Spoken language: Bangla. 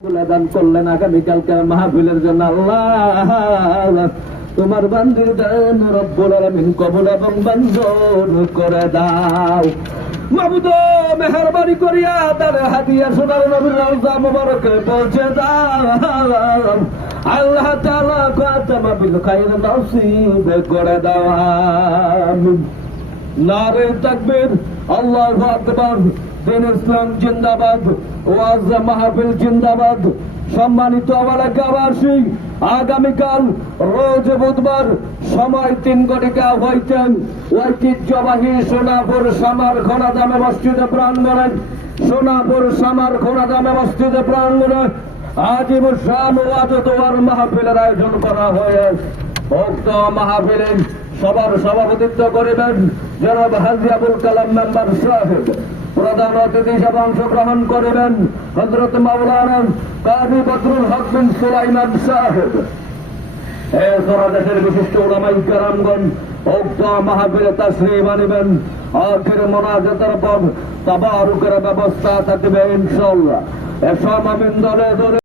দান করলেন আগামীকালকে মাহফিলের জন্য। আল্লাহ তোমার বান্দির দান রব্বুল আলামিন কবুল এবং মঞ্জুর করে দাও। মাবুদ মেহেরবানি করিয়া তার হাদিয়া সোনার নবীর রওজা মুবারকে পৌঁছে দাও। আল্লাহ তাআলা খাতামা বিল খাইর নসিব করে দাও। আমিন। নারে তাকবীর, আল্লাহু আকবার। দিন ইসলাম জিন্দাবাদ, ওয়াজ মাহফিল জিন্দাবাদ। সম্মানিত এলাকাবাসী, আগামীকাল রোজ বুধবার সময় 3 ঘটিকা হইতে ঐতিহ্যবাহী সোনাপুর সামার খোনা জামে মসজিদে প্রাঙ্গণে সোনাপুর সামার খোনা জামে মসজিদে প্রাঙ্গণে আজিম শান ওয়াজ দোয়ার মাহফিলের আয়োজন করা হয়েছে। উক্ত মাহফিলে সবার সভাপতিত্ব করিবেন জনাব হাজী আবুল কালাম মেম্বার সাহেব। প্রধান অতিথি হিসেবে অংশগ্রহণ করিবেন হযরত মাওলানা কাজী বদরুল হক বিন সুলাইমান সাহেব। এছাড়া দেশের বিশিষ্ট উলামায়ে কেরামগণ উক্ত মাহফিলে তাশরীফ আনিবেন। আখির মোনাজাতের পর তাবারুকের ব্যবস্থা থাকবে ইনশাআল্লাহ। এসব আমিন দলে দলে